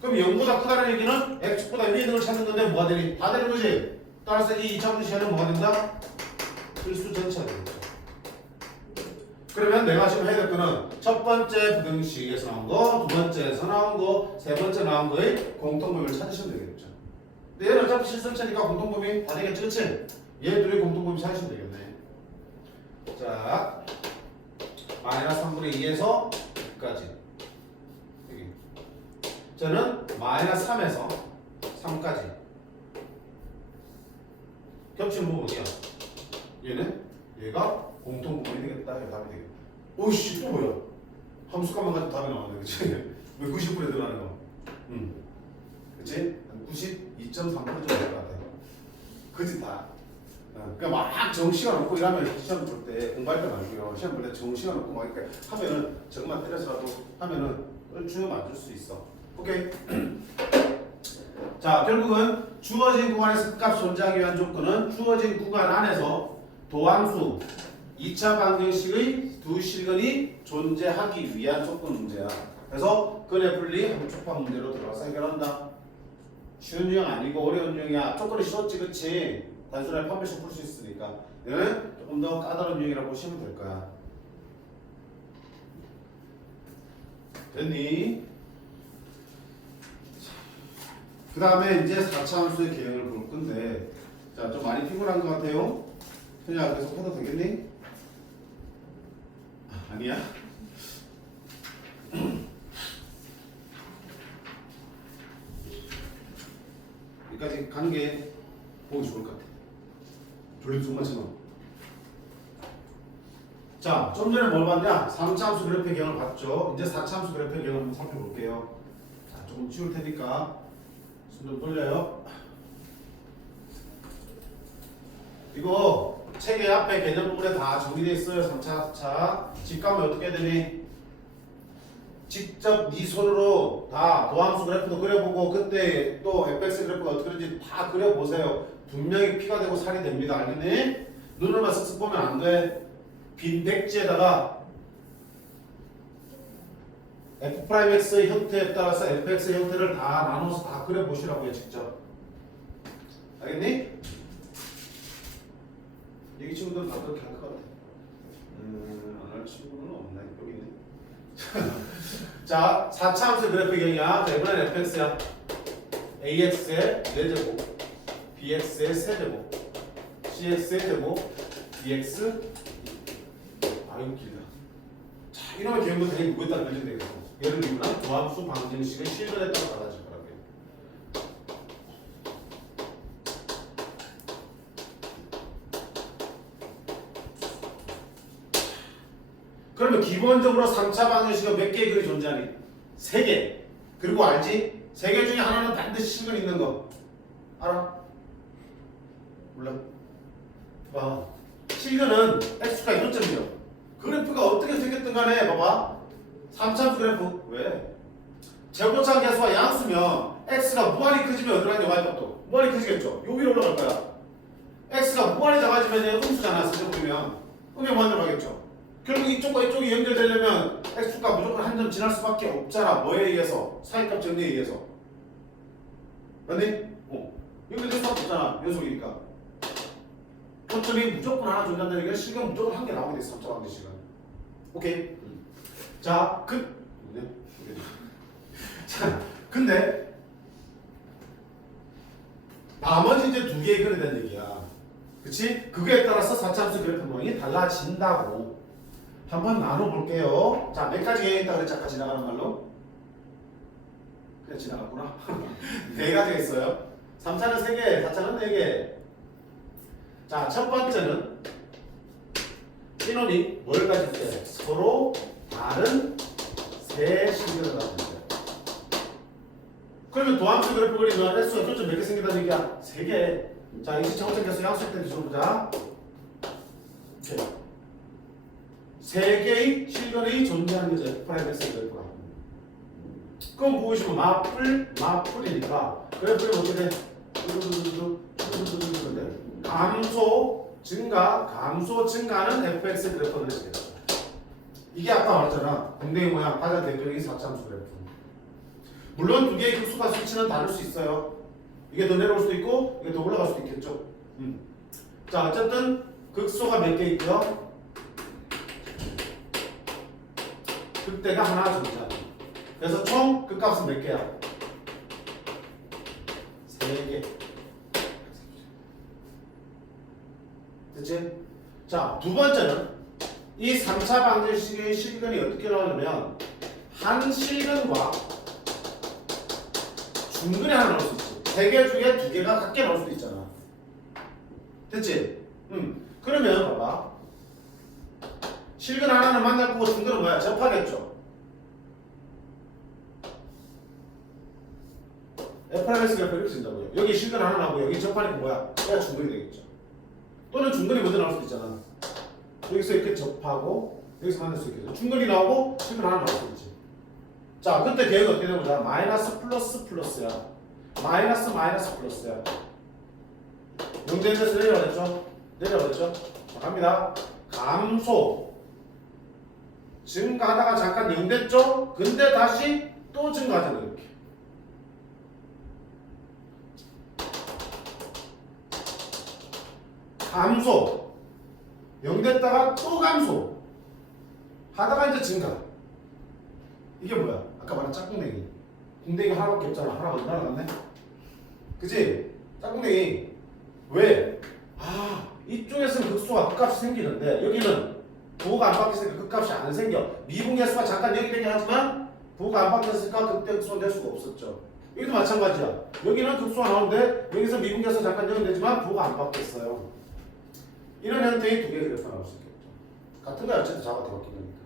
그럼 0보다 크다는 얘기는 x축보다 위에 있는 걸 찾는 건데 뭐가 되니? 다 되는 거지? 따라서 이 2차 방정식에는 뭐가 된다? 필수 전체가 되겠죠. 그러면 내가 지금 해야 될 거는 첫 번째 부등식에서 나온 거, 두 번째에서 나온 거, 세 번째 나온 거의 공통범위를 찾으시면 되겠죠. 근데 얘는 어차피 실선체니까 공통범위 다 되겠지, 그치? 얘 둘이 공통범위 찾으시면 되겠네. 자, 마이너스 3분의 2에서 9까지. 여기. 저는 마이너스 3에서 3까지. 겹치는 부분이야. 얘는 얘가 공통 부분이 되겠다. 얘 답이 되겠다. 오이씨 또 뭐야? 함수값만 가지고 답이 나왔네. 그치? 왜 90%에 들어가는 거? 그치? 한 92.3% 정도 될 것 같아. 그치 다. 그러니까 막 정시간 없고 이러면 시험 볼 때 공부할 때 말고요. 시험 볼 때 정시간 없고 막 이렇게 하면은 저것만 때려서라도 하면은 얼추 맞을 수 있어. 오케이. 자, 결국은 주어진 구간에서 끝값 존재하기 위한 조건은 주어진 구간 안에서 도함수 2차 방정식의 두 실근이 존재하기 위한 조건 문제야. 그래서 근해 분리 함축파 문제로 들어가서 해결한다. 쉬운 유형 아니고 어려운 유형이야. 조건이 쉬웠지, 그치? 단순하게 판별식 풀 수 있으니까. 얘는 조금 더 까다로운 유형이라고 보시면 될 거야. 됐니? 그 다음에 이제 4차 함수의 개형을 볼 건데, 자, 좀 많이 피곤한 것 같아요. 현이야, 계속 해도 되겠니? 아니야? 여기까지 가는 게 보기 좋을 것 같아. 졸림 좀 마시노. 자, 좀 전에 뭘 봤냐? 3차 함수 그래프의 개형을 봤죠. 이제 4차 함수 그래프의 개형을 한번 살펴볼게요. 자, 조금 치울 테니까 손 좀 돌려요. 이거 책의 앞에 개념 부분에 다 정리되어 있어요. 3차, 4차. 집 가면 어떻게 되니? 직접 네 손으로 다 도함수 그래프도 그려보고 그때 또 fx 그래프가 어떻게 되는지 다 그려보세요. 분명히 피가 되고 살이 됩니다. 알겠니? 눈으로만 쓱쓱 보면 안 돼. 빈 백지에다가 f'x의 형태에 따라서 fx의 형태를 다 나눠서 다 그려보시라고요. 직접. 알겠니? 여기 친구들은 다 그렇게 할 것 같아. 안 할 친구는 없나? 여기 있네. 자, 4차 함수 그래프 경이야. 자, 이번엔 fx야. ax의 4제곱, bx의 3제곱, cx의 제곱, dx. 아이고 길다. 자, 이놈의 개형도 당연히 무거에 따라 결정되겠고, 예를 들면 도함수 방정식의 실근에 따라 달라질 거라고요. 그러면 기본적으로 3차 방정식은 몇 개의 글이 존재하니? 3개. 그리고 알지? 3개 중에 하나는 반드시 실근 있는 거. 알아? 몰라? 봐. 실근은 x가 1점이죠. 그래프가 어떻게 생겼든 간에 봐봐. 3차 그래프. 왜? 제곱차 계수와 양수면 x가 무한히 커지면 어디로 가냐? y값도 무한히 커지겠죠. 요 위로 올라갈 거야. x가 무한히 작아지면 음수잖아. 쓰셔보면 음이 무한대로 가겠죠. 결국 이쪽과 이쪽이 연결되려면 x축과 무조건 한 점 지날 수밖에 없잖아. 뭐에 의해서? 사이값 정리에 의해서. 맞니? 연결될 수밖에 없잖아. 연속이니까. 표점이 무조건 하나 존재한다는 얘기는 실근 무조건 한 개 나오게 돼. 3차 방정식은. 오케이. 자, 자, 근데 나머지 이제 2개의 글에 대한 얘기야. 그치? 그거에 따라서 4차 함수 그래프 모양이 달라진다고. 한번 나눠볼게요. 자, 몇 가지 개념이 있다고 그랬지? 아까 지나가는 말로? 그냥 지나갔구나. 4가지가 있어요. 3차는 3개, 4차는 4개. 자, 첫 번째는 이놈이 뭘 가지고 있어요? 서로 다른 세 실근을 가지고 있어요. 그러면 도함수 그래프 그리면 x가 교점 몇 개 생긴다는 얘기야? 3개. 자, 인지정책 계수 양수일 때도 좀 보자. 3개의 실근이 존재하는 거죠. 프라이맥스 그래프가. 그럼 보시면 마플이니까 그래프는 어떻게 돼? 감소, 증가, 감소, 증가는 fx 그래프가 되겠다. 이게 아까 말했잖아. 공댕이 모양 가장 대표적인 4차 함수 그래프. 물론 2개의 극수가 수치는 다를 수 있어요. 이게 더 내려올 수도 있고 이게 더 올라갈 수도 있겠죠. 자, 어쨌든 극소가 몇 개 있고요. 극대가 하나 존재한다. 그래서 총 극값은 몇 개야? 3개. 됐지? 자, 두 번째는 이 3차 방정식의 실근이 어떻게 나오냐면 한 실근과 중근이 하나 나올 수 있지. 3개 중에 2개가 같게 나올 수도 있잖아. 됐지? 그러면 봐봐. 실근 하나는 만날 거고 중근은 뭐야? 접하겠죠. FRS 그래프 이렇게 쓴다고요. 여기 실근 하나 나오고 여기 접하니까 뭐야? 얘가 중근이 되겠죠. 또는 중근이 먼저 나올 수도 있잖아. 여기서 이렇게 접하고 여기서 만날 수 있겠죠. 중근이 나오고 실근 하나 나올 수 있지. 자, 그때 계획이 어떻게 되는 거야? 마이너스 플러스 플러스야. 마이너스 마이너스 플러스야. 0대에서 내려가겠죠? 내려가겠죠? 자, 갑니다. 감소. 증가하다가 잠깐 0 됐죠? 근데 다시 또 증가하잖아, 이렇게. 감소. 0 됐다가 또 감소. 하다가 이제 증가. 이게 뭐야? 아까 말한 짝꿍댕이. 궁뎅이 하나밖에 없잖아. 하나가 어디 날아갔네? 그치? 짝꿍댕이. 왜? 아, 이쪽에서는 극소가 극값이 생기는데 여기는 부호가 안 바뀌었으니까 극값이 안 생겨. 미분계수가 잠깐 여기 되긴 하지만 부호가 안 바뀌었으니까 극대 극소는 될 수가 없었죠. 여기도 마찬가지야. 여기는 극소가 나오는데 여기서 미분계수가 잠깐 여기 되지만 부호가 안 바뀌었어요. 이런 형태의 두 개의 그래프가 나올 수 있겠죠. 같은 거야. 어쨌든 좌우가 바뀌니까.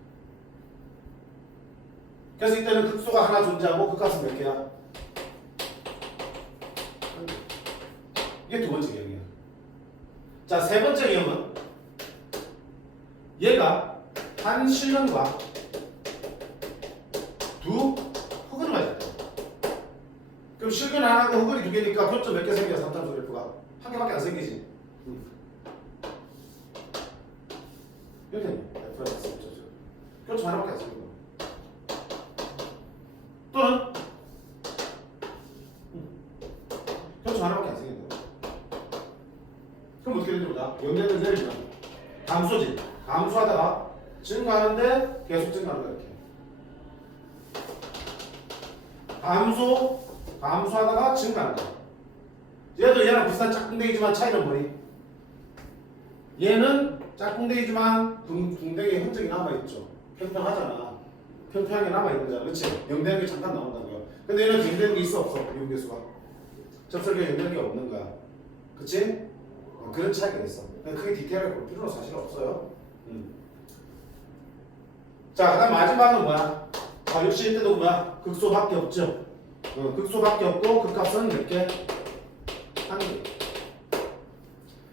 그래서 이때는 극소가 하나 존재하고 극값은 몇 개야? 이게 두 번째 기형이야. 자, 세 번째 기형은 얘가 한 실근과 두 흑은을 가졌다. 그럼 실근 하나고 흑은이 두 개니까 교점 몇 개 생겨? 3참수 그래프가 한 개밖에 안 생기지. 이렇게 FX 교점 하나밖에 안 생겨. 또는 교점 하나밖에 안 생긴다. 그럼 어떻게 되는지 보자. 0대는 내리면 감소지. 감소하다가 증가하는데 계속 증가하는 거야. 이렇게. 감소하다가 증가하는 거야. 얘도 얘랑 비슷한 짝꿍댕이지만 차이는 뭐니? 얘는 짝꿍댕이지만 궁뎅이에 흔적이 남아있죠. 평평하잖아. 평평하게 남아있는 거잖아. 그치? 0되는 게 잠깐 나온다고요. 근데 얘는 0되는 게 있어 없어? 미분계수가. 접설계 0되는 게 없는 거야. 그치? 그런 차이가 있어. 크게 디테일하게 볼 필요는 사실 없어요. 자, 그다음 마지막은 뭐야? 아, 역시 이때도 뭐야? 극소밖에 없죠. 극소밖에 없고 극값은 몇 개? 한 개.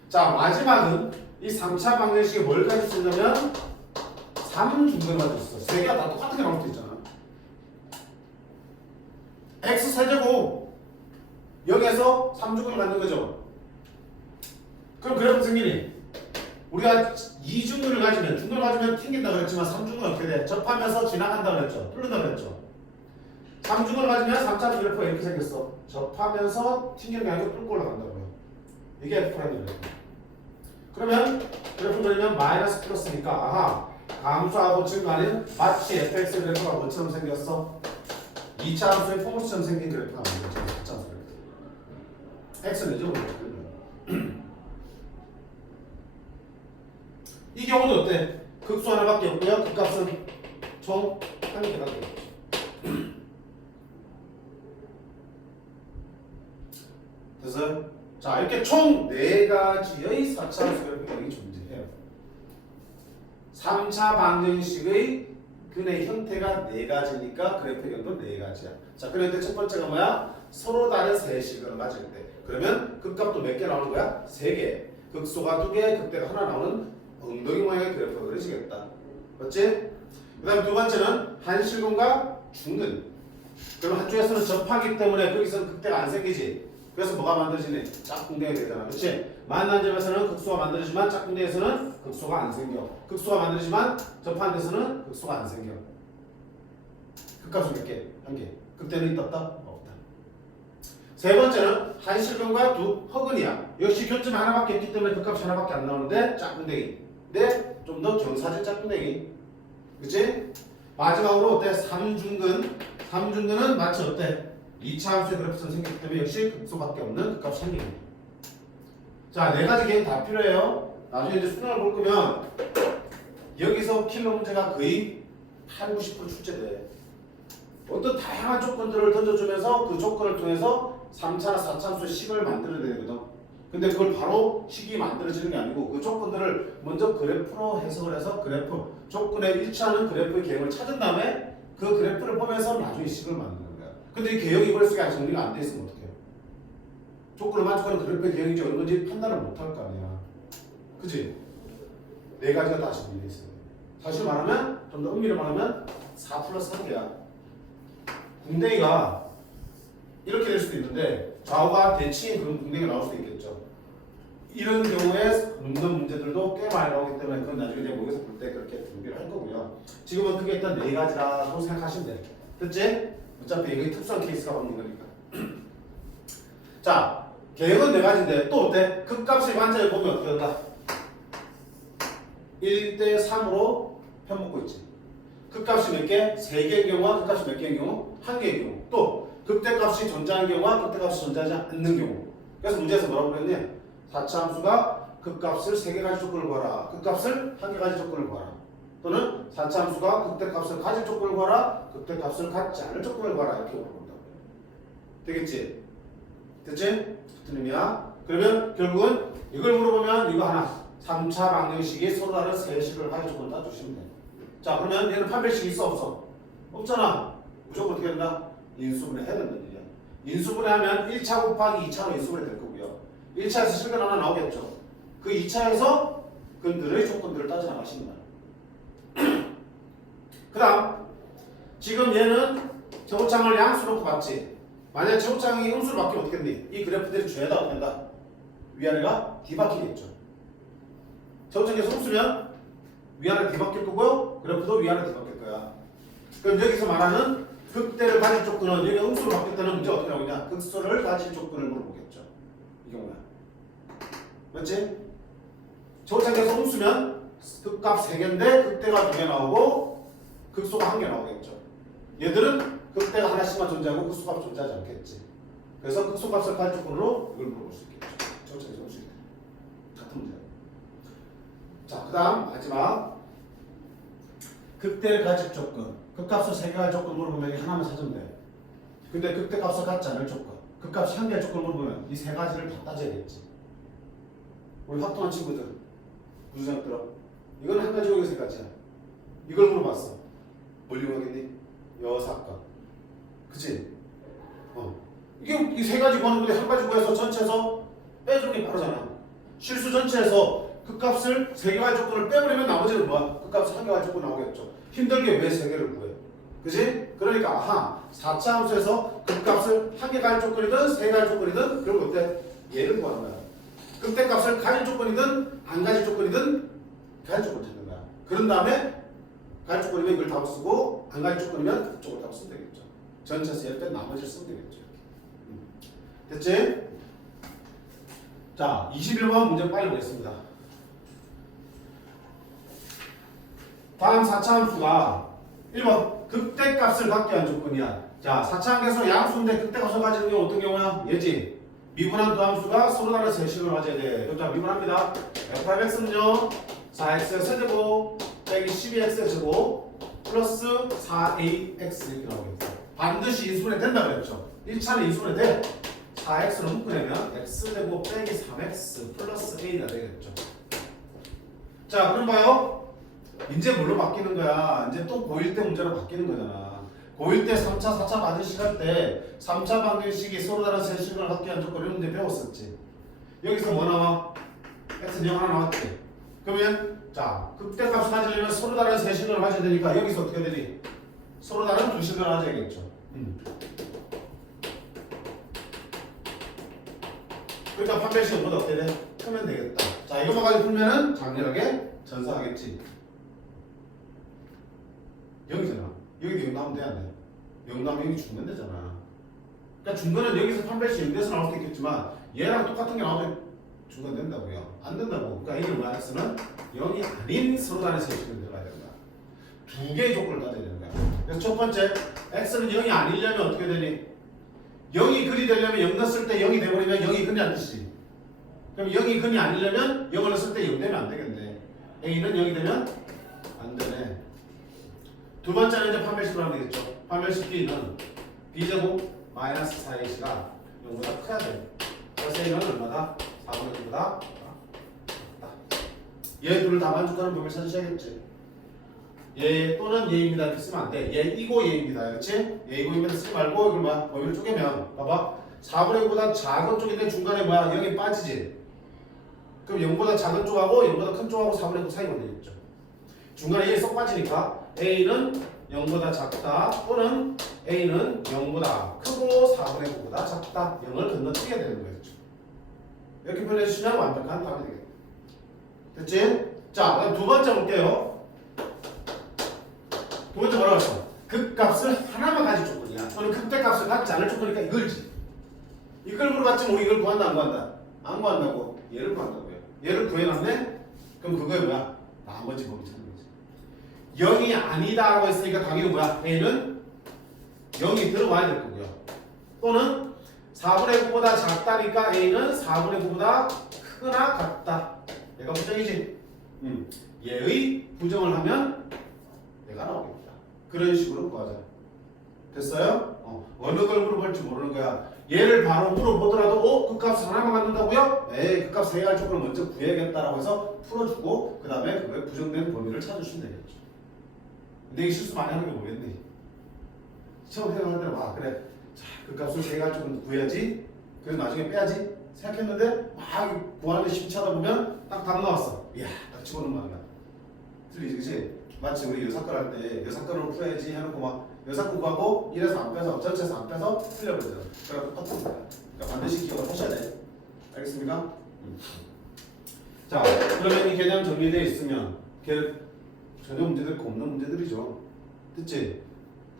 자, 마지막은 이 3차 방정식이 뭘 가지고 쓰냐면 3중근을 가지고 있어. 세 개가 다 똑같은 게 나올 수 있잖아. x 세제곱 여기에서 3중근을 갖는 거죠. 그럼 그래프 생기니 우리가 2중근을 가지면 중근을 가지면 튕긴다 그랬지만 3중근은 어떻게 돼? 접하면서 지나간다 그랬죠. 뚫는다 그랬죠. 3중근을 가지면 3차 그래프가 이렇게 생겼어. 접하면서 튕기는 게 아니고 뚫고 올라간다고요. 이게 F'라는 그래프. 그러면 그래프 그리면 마이너스 플러스니까 아하 감소하고 증가는 마치 fx 그래프가 뭐처럼 생겼어? 2차 함수의 포물처럼 생긴 그래프가 아니죠. 2차 함수 그래프. x는 이 정도 되거든요. 이 경우도 어때? 극소 하나밖에 없고요. 극값은 총 한 개가 되겠죠. 그래서 자 이렇게 총 4가지의 4차 함수 그래프가 존재해요. 3차 방정식의 근의 형태가 4가지니까 그래프의 경도 4가지야. 자, 그런데 첫 번째가 뭐야? 서로 다른 세 식을 가질 때. 그러면 극값도 몇 개 나오는 거야? 3개. 극소가 2개, 극대가 하나 나오는 엉덩이 모양의 그래프가 그려지겠다. 맞지? 그 다음에 두 번째는 한실근과 중근. 그럼 한쪽에서는 접하기 때문에 거기서는 극대가 안 생기지. 그래서 뭐가 만들어지네? 짝꿍대가 되잖아. 그렇지? 만난 점에서는 극소가 만들어지만 짝꿍대에서는 극소가 안 생겨. 극소가 만들어지만 접한 데서는 극소가 안 생겨. 극값은 몇 개? 한 개. 극대는 있다 없다? 없다. 세 번째는 한실근과 두 허근이야. 역시 교점 하나밖에 없기 때문에 극값이 하나밖에 안 나오는데 짝꿍대기. 근데 좀 더 경사진 짝꿍대기. 그치? 마지막으로 어때? 3중근. 3중근은 마치 어때? 2차 함수의 그래프처럼 생겼기 때문에 역시 극소밖에 없는 극값이 생깁니다. 자, 4가지 개념 다 필요해요. 나중에 이제 수능을 볼 거면 여기서 킬러 문제가 거의 8, 90% 출제돼. 어떤 다양한 조건들을 던져주면서 그 조건을 통해서 3차나 4차 함수의 식을 만들어야 되거든. 근데 그걸 바로 식이 만들어지는 게 아니고 그 조건들을 먼저 그래프로 해석을 해서 그래프 조건에 일치하는 그래프의 개형을 찾은 다음에 그 그래프를 보면서 나중에 식을 만드는 거야. 근데 이 개형이 머릿속에 아직 정리가 안 돼 있으면 어떡해요? 조건을 만족하는 그래프의 개형인지 어느 건지 판단을 못 할 거 아니야. 그치? 네 가지가 다 정리돼 있어요. 사실 말하면 좀 더 의미를 말하면 4 플러스 1개야. 궁뎅이가 이렇게 될 수도 있는데 좌우가 대칭인 그런 궁뎅이가 나올 수도 있겠죠. 이런 경우에 묻는 문제들도 꽤 많이 나오기 때문에 그건 나중에 제가 모의고사 볼 때 그렇게 준비를 할 거고요. 지금은 크게 일단 네 가지라고 생각하시면 돼요. 됐지? 어차피 이게 특수한 케이스가 없는 거니까. 자, 계획은 네 가지인데 또 어때? 극값의 관점을 보면 어떻게 된다? 1대 3으로 편먹고 있지. 극값이 몇 개? 3개의 경우와 극값이 몇 개의 경우? 1개의 경우. 또 극대값이 존재하는 경우와 극대값이 존재하지 않는 경우. 그래서 문제에서 뭐라고 그랬니? 4차 함수가 극값을 3개 가지 조건을 구하라. 극값을 1개 가지 조건을 구하라. 또는 4차 함수가 극대값을 가질 조건을 구하라. 극대값을 갖지 않을 조건을 구하라. 이렇게 물어본다고. 되겠지? 됐지? 같은 의미야. 그러면 결국은 이걸 물어보면 이거 하나. 3차 방정식이 서로 다른 세 식을 가질 조건을 따주시면 돼. 자, 그러면 얘는 판별식이 있어 없어? 없잖아. 무조건 어떻게 된다? 인수분해 해야 된다는 얘기야. 인수분해 하면 1차 곱하기 2차로 인수분해 될 거고요. 1차에서 실근 하나 나오겠죠. 그 2차에서 근들의 조건들을 따져 나가시는 거야. 그 다음 지금 얘는 최고창을 양수로 놓고 봤지. 만약 최고창이 음수로 바뀌면 어떻게 되니? 이 그래프들이 죄다 어떻게 된다? 위아래가 뒤바뀌겠죠. 최고창이 계속 음수면 위아래 뒤바뀔 거고요. 그래프도 위아래 뒤바뀔 거야. 그럼 여기서 말하는 극대를 가질 조건은 여기 음수로 바뀌었다는 문제 어떻게 나오냐? 극소를 가질 조건을 물어보겠죠. 이 경우야. 맞지? 최고창에서 음수면 극값 3개인데 극대가 2개 나오고 극소가 1개 나오겠죠. 얘들은 극대가 하나씩만 존재하고 극소값이 존재하지 않겠지. 그래서 극소값을 가질 조건으로 이걸 물어볼 수 있겠죠. 최고창에서 음수일 때. 같은 문제야. 자, 그 다음 마지막 극대를 가질 조건. 극값을 3개 가질 조건 물어보면 여기 하나만 찾으면 돼. 근데 극대값을 갖지 않을 조건. 극값이 1개의 조건 물어보면 이 세 가지를 다 따져야겠지. 우리 확통한 친구들 무슨 생각 들어? 이건 한 가지고 이거 세 가지야. 이걸 물어봤어. 뭘 이용하겠니? 여사건. 그치? 이게 이 세 가지 구하는 건데 한 가지 구해서 전체에서 빼주는 게 빠르잖아. 실수 전체에서 극값을 3개 가지 조건을 빼버리면 나머지는 뭐야? 극값을 1개 가지 조건 나오겠죠. 힘들게 왜 3개를 구해? 그치? 그러니까 아하 4차 함수에서 극값을 1개 가지 조건이든 3개 가지 조건이든 그럼 어때? 얘를 구하는 거야. 극대값을 가질 조건이든 안 가질 조건이든 가질 조건 찾는 거야. 그런 다음에 가질 조건이면 이걸 답을 쓰고 안 가질 조건이면 그쪽을 답을 쓰면 되겠죠. 전체에서 얘를 뺀 나머지를 쓰면 되겠죠. 됐지? 자, 21번 문제 빨리 보겠습니다. 다음 4차 함수가 1번 극대값을 갖게 한 조건이야. 자, 4차 함수에서 양수인데 극대값을 가지는 경우 어떤 경우야? 얘지. 미분한 두 함수가 서로 다른 세식을 가져야 돼. 그럼 자, 미분합니다. f(x)는요 4x의 세제곱 빼기 12x의 제곱 플러스 4ax 이렇게 나오겠죠. 반드시 인수분해 된다 그랬죠. 1차는 인수분해 돼. 4x로 묶어내면 x제곱 빼기 3x 플러스 a가 되겠죠. 자, 그럼 봐요. 이제 뭘로 바뀌는 거야? 이제 또 고1 때 문제로 바뀌는 거잖아. 고1 때 3차, 4차 방정식 할 때 3차 방정식이 서로 다른 세식을 갖게 한 조건 이런 문제 배웠었지. 여기서 뭐 나와? x는 0 하나 나왔지. 그러면 자, 극대값을 가지려면 서로 다른 세식을 가져야 되니까 여기서 어떻게 되니? 서로 다른 두 식을 가져야겠죠. 그러니까 판별식은 뭐다 어떻게 돼? 풀면 되겠다. 자, 이것만 가지고 풀면은 장렬하게 전사하겠지. 0이잖아. 여기도 0 나오면 돼, 안 돼? 0 나오면 여기 중근 되잖아. 그러니까 중근은 여기서 판별식 0돼서 나올 수도 있겠지만 얘랑 똑같은 게 나오면 중근 된다고요. 안 된다고. 그러니까 A는 뭐야? X는 0이 아닌 서로 다른 세식을 들어가야 된다. 두 개의 조건을 따져야 되는 거야. 그래서 첫 번째, X는 0이 아니려면 어떻게 되니? 0이 근이 되려면 0 넣었을 때 0이 돼버리면 0이 근이 안 되지. 그럼 0이 근이 아니려면 0을 넣었을 때 0 되면 안 되겠네. A는 0이 되면 안 되네. 두 번째는 이제 판별식으로 하면 되겠죠. 판별식 B는 B제곱 마이너스 4A가 0보다 커야 돼. 그래서 A는 얼마다? 4분의 1보다 작다. 얘 둘을 다 만족하는 범위를 찾으셔야겠지. 얘 또는 얘입니다 이렇게 쓰면 안 돼. 얘이고 얘입니다. 그렇지? 얘이고 얘입니다 쓰지 말고 이걸 막 범위를 쪼개면 봐봐. 4분의 1보다 작은 쪽인데 중간에 뭐야? 0이 빠지지. 그럼 0보다 작은 쪽하고 0보다 큰 쪽하고 4분의 9 사이가 되겠죠. 중간에 1이 쏙 빠지니까 A는 0보다 작다 또는 A는 0보다 크고 4분의 9보다 작다. 0을 건너뛰게 되는 거겠죠. 이렇게 표현해 주시면 완벽한 답이 되겠다. 됐지? 자, 그럼 두 번째 볼게요. 두 번째 뭐라고 했어? 극값을 하나만 가질 조건이야. 또는 극대값을 갖지 않을 조건이니까 이걸지. 이걸 물어봤지만 우리 이걸 구한다 안 구한다? 안 구한다고. 얘를 구한다고요. 얘를 구해놨네? 그럼 그거에 뭐야? 나머지 범위 찾는 거지. 0이 아니다라고 했으니까 당연히 뭐야? A는 0이 들어와야 될 거고요. 또는 4분의 9보다 작다니까 A는 4분의 9보다 크거나 같다. 얘가 부정이지? 얘의 부정을 하면 얘가 나오겠다. 그런 식으로 구하자. 됐어요? 어느 걸 물어볼지 모르는 거야. 얘를 바로 물어보더라도 극값 하나만 갖는다고요? 에이, 극값 세개할 조건을 먼저 구해야겠다라고 해서 풀어주고 그 다음에 그거에 부정된 범위를 찾으시면 되겠죠. 근데 이 실수 많이 하는 게 뭐겠니? 처음 생각할 때는 와 그래 자 극값을 세개할 조건 구해야지 그래서 나중에 빼야지 생각했는데 막 구하는데 심취하다 보면 딱 답 나왔어. 이야 딱 집어넣으면 안 틀리지 그치? 마치 우리 여사건 할 때 여사건으로 풀어야지 해놓고 막 여사건 구하고 1에서 안 빼서 전체에서 안 빼서 틀려버리잖아. 그러니까 똑같은 거야. 그러니까 반드시 기억을 하셔야 돼. 알겠습니까? 자 그러면 이 개념 정리되어 있으면 전혀 문제될 거 없는 문제들이죠. 됐지?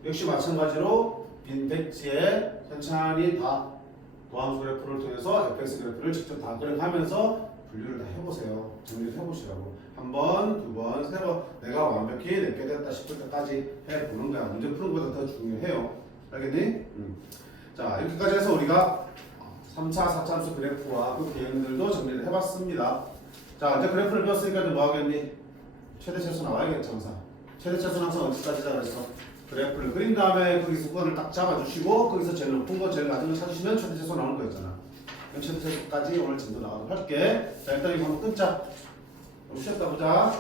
역시 마찬가지로 빈 백지에 천천히 다 도함수 그래프를 통해서 fx 그래프를 직접 다 그려가면서 분류를 다 해보세요. 정리를 해보시라고. 한 번, 두 번, 세 번 내가 완벽히 내게 됐다 싶을 때까지 해보는 거야. 문제 푸는 것보다 더 중요해요. 알겠니? 자 이렇게까지 해서 우리가 3차, 4차함수 그래프와 그 개념들도 정리를 해봤습니다. 자 이제 그래프를 배웠으니까 이제 뭐 하겠니? 최대 최소 나와야겠죠 항상. 최대 최소는 항상 어디까지다 그랬어? 그래프를 그린 다음에 거기서 그거를 딱 잡아주시고 거기서 제일 높은 거 제일 낮은 거 찾으시면 최대 최소 나오는 거였잖아. 최대 최소까지 오늘 진도 나가도록 할게. 자 일단 이거 한번 끊자. 쉬었다 보자.